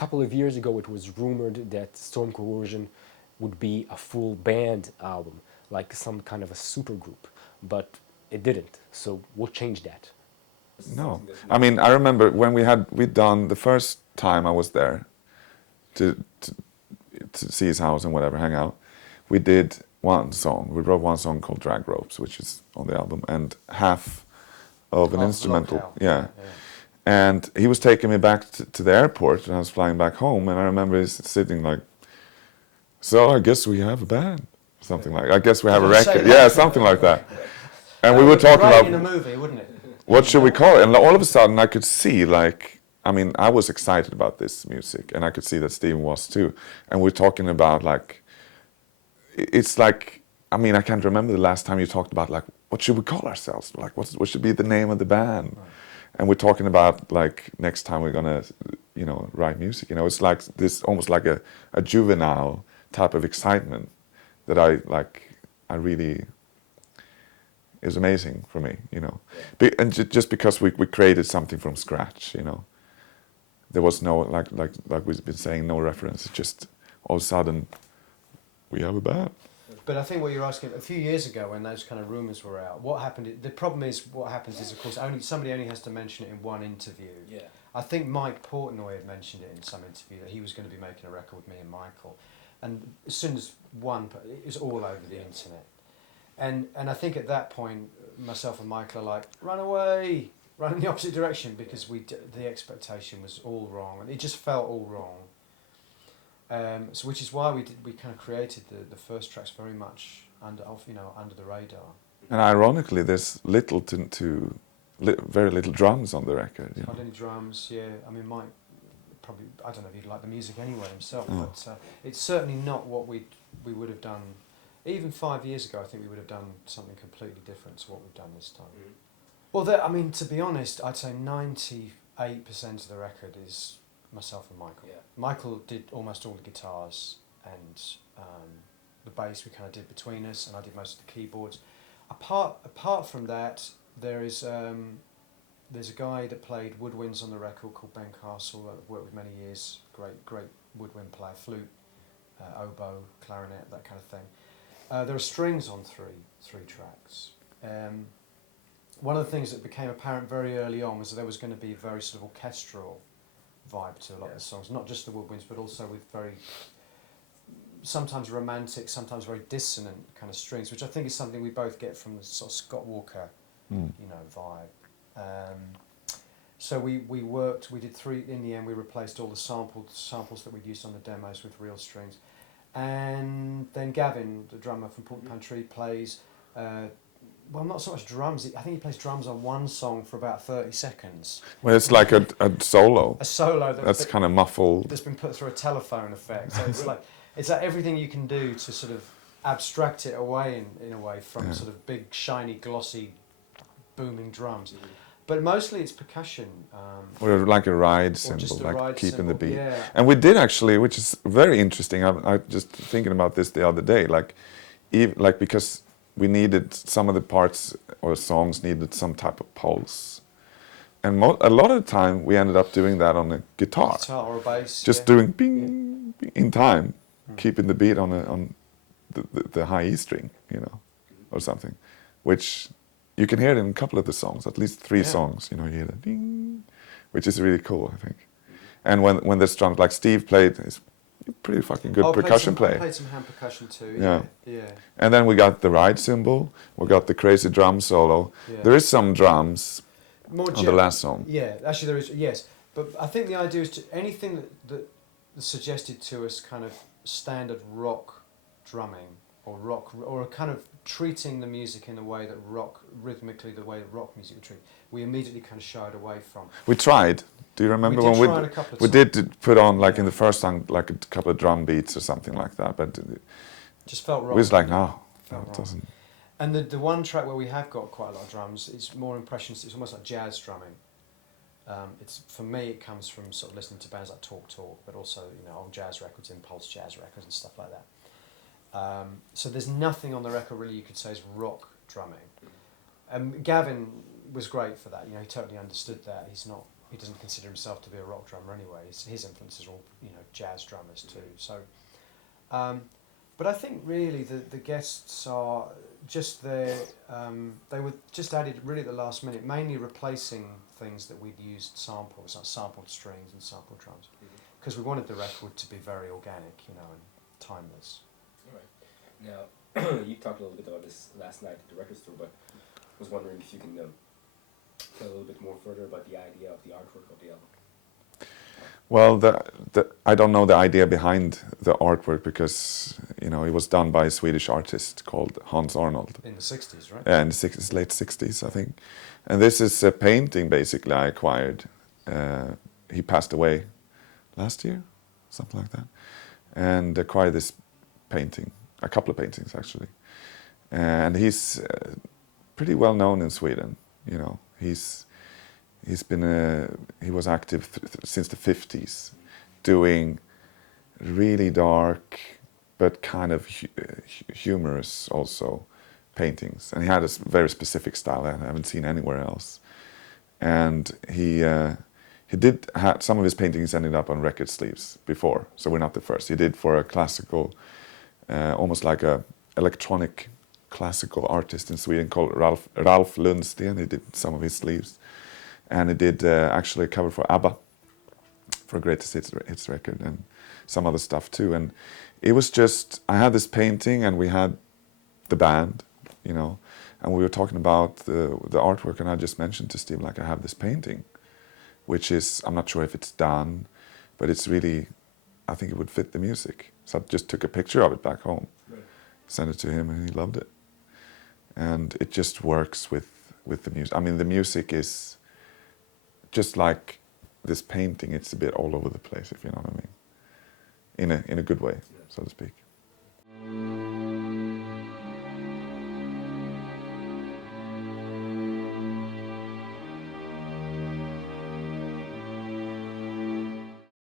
couple of years ago, it was rumored that Storm Corrosion would be a full band album, like some kind of a supergroup, but it didn't. So we'll change that. No, I mean, I remember when we'd done the first time I was there to see his house and whatever, hang out. We did one song. We wrote one song called Drag Ropes, which is on the album, and half of an instrumental. Yeah. And he was taking me back to the airport, and I was flying back home, and I remember he's sitting like, so I guess we have a band, something like. I guess we have a record, yeah, something like that. And we were talking about in a movie, wouldn't it? What should we call it? And all of a sudden, I could see, like, I mean, I was excited about this music, and I could see that Steven was too. And we're talking about, like, it's like, I mean, I can't remember the last time you talked about, like, what should we call ourselves? Like, what should be the name of the band? Right. And we're talking about, like, next time we're gonna, you know, write music. You know, it's like this, almost like a juvenile type of excitement that I really. It was amazing for me, you know, and just because we created something from scratch, you know, there was no like we've been saying, no reference. It's just all of a sudden we have a band. But I think what you're asking, a few years ago when those kind of rumours were out, what happened? The problem is, what happens is, of course, somebody only has to mention it in one interview. Yeah. I think Mike Portnoy had mentioned it in some interview that he was going to be making a record with me and Michael, and as soon as it was all over the internet. And I think at that point, myself and Michael are like, run away, run in the opposite direction, because the expectation was all wrong, and it just felt all wrong. So which is why we kind of created the first tracks very much under the radar. And ironically, there's very little drums on the record. You know? Not any drums, yeah. I mean, Mike probably, I don't know if he'd like the music anyway himself, but it's certainly not what we would have done. Even 5 years ago, I think we would have done something completely different to what we've done this time. Mm. Well, I mean, to be honest, I'd say 98% of the record is myself and Michael. Yeah. Michael did almost all the guitars, and the bass we kind of did between us, and I did most of the keyboards. Apart from that, there's a guy that played woodwinds on the record called Ben Castle, that I've worked with many years. Great woodwind player, flute, oboe, clarinet, that kind of thing. There are strings on three tracks. One of the things that became apparent very early on was that there was going to be a very sort of orchestral vibe to a lot of the songs, not just the woodwinds, but also with very sometimes romantic, sometimes very dissonant kind of strings, which I think is something we both get from the sort of Scott Walker, vibe. So we did three. In the end, we replaced all the samples that we'd used on the demos with real strings. And then Gavin, the drummer from Porcupine Tree, plays, well, not so much drums. I think he plays drums on one song for about 30 seconds. Well, it's like a solo. A solo that's kind of muffled. That's been put through a telephone effect. So it's like everything you can do to sort of abstract it away in a way from sort of big, shiny, glossy, booming drums. But mostly it's percussion. Or like a ride cymbal, like keeping the beat. Yeah. And we did actually, which is very interesting. I just thinking about this the other day, because we needed some of the parts or songs needed some type of pulse, and a lot of the time we ended up doing that on a guitar or a bass. Just doing bing, bing in time, keeping the beat on the high E string, or something, which. You can hear it in a couple of the songs, at least 3 songs. You hear the ding, which is really cool, I think. And when there's drums, like Steve played, he's a pretty fucking good percussion player. I played some hand percussion too. Yeah. And then we got the ride cymbal. We got the crazy drum solo. Yeah. There is some drums on the last song. Yeah, actually there is. Yes, but I think the idea is anything that suggested to us kind of standard rock drumming or a kind of treating the music in a way that rhythmically the way that rock music would treat, we immediately kind of shied away from. We tried. Do you remember when we did put on in the first song like a couple of drum beats or something like that, but it just felt wrong. We was like, no, it doesn't. And the one track where we have got quite a lot of drums, it's more impressions. It's almost like jazz drumming. It's for me, it comes from sort of listening to bands like Talk Talk, but also on jazz records, Impulse jazz records and stuff like that. So there's nothing on the record really you could say is rock drumming. Gavin was great for that. He totally understood that. He's not he doesn't consider himself to be a rock drummer anyway. His influences are all, you know, jazz drummers too. So, but I think really the guests are just there. They were just added really at the last minute, mainly replacing things that we'd used samples, like sampled strings and sampled drums, because we wanted the record to be very organic, you know, and timeless. All right. Now, you talked a little bit about this last night at the record store, but I was wondering if you can tell a little bit more further about the idea of the artwork of the album. Well, I don't know the idea behind the artwork because, you know, it was done by a Swedish artist called Hans Arnold. In the 60s, right? Yeah, in the late 60s, I think. And this is a painting, basically, I acquired. He passed away last year, something like that. And acquired this painting, a couple of paintings, actually. And he's pretty well known in Sweden, you know. He was active since the 50s, doing really dark but kind of humorous also paintings. And he had a very specific style that I haven't seen anywhere else. And he did have some of his paintings ended up on record sleeves before, so we're not the first. He did for a classical, almost like a electronic classical artist in Sweden called Ralph Lundsten. He did some of his sleeves. And he did actually a cover for ABBA, for a Greatest Hits record, and some other stuff too. And it was just, I had this painting and we had the band, you know, and we were talking about the artwork, and I just mentioned to Steve, like, I have this painting, which is, I'm not sure if it's done, but it's really, I think it would fit the music. So I just took a picture of it back home, sent it to him, and he loved it. And it just works with the music. I mean, the music is just like this painting, it's a bit all over the place, if you know what I mean. In a good way, so to speak.